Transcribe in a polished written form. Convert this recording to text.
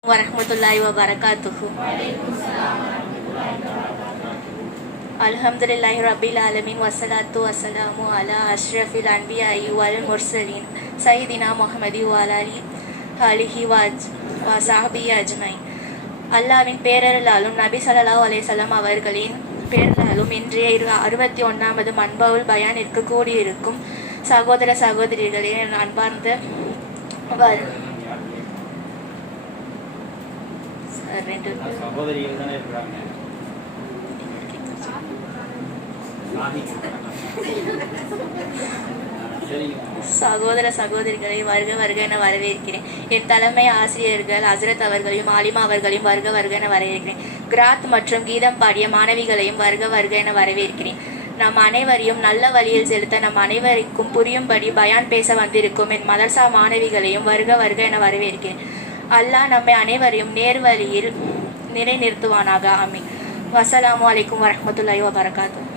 warahmatullahi wabarakatuh. Alhamdulillahi rabbil alamin wassalatu wassalamu ala ashrafil anbiya'i wal mursalin sayyidina Muhammadi wa alihi wa sahbihi ajmain. அல்லாவின் பேரருளாலும் நபி ஸல்லல்லாஹு அலைஹி வஸல்லம் அவர்களின் பேரருளாலும் இன்றைய 61வது மன்பவுல் பயானிற்கு கூடியிருக்கும் சகோதர சகோதரிகளே, அன்பார்ந்த சகோதர சகோதரிகளை வருக வருக என வரவேற்கிறேன். என் தலைமை ஆசிரியர்கள் ஹசரத் அவர்களையும் ஆலிமா அவர்களையும் வருக வருக என வரவேற்கிறேன். கிராத் மற்றும் கீதம் பாடிய மாணவிகளையும் வருக வருக என வரவேற்கிறேன். நம் அனைவரையும் நல்ல வழியில் செலுத்த நம் அனைவருக்கும் புரியும்படி பயான் பேச வந்திருக்கும் என் மதர்சா மாணவிகளையும் வருக வருக என வரவேற்கிறேன். அல்லாஹ் நம்மை அனைவரையும் நேர்வழியில் நிலைநிறுத்துவானாக. ஆமீன். வஸ்ஸலாமு அலைக்கும் வரஹ்மத்துல்லாஹி வபரகாத்துஹு.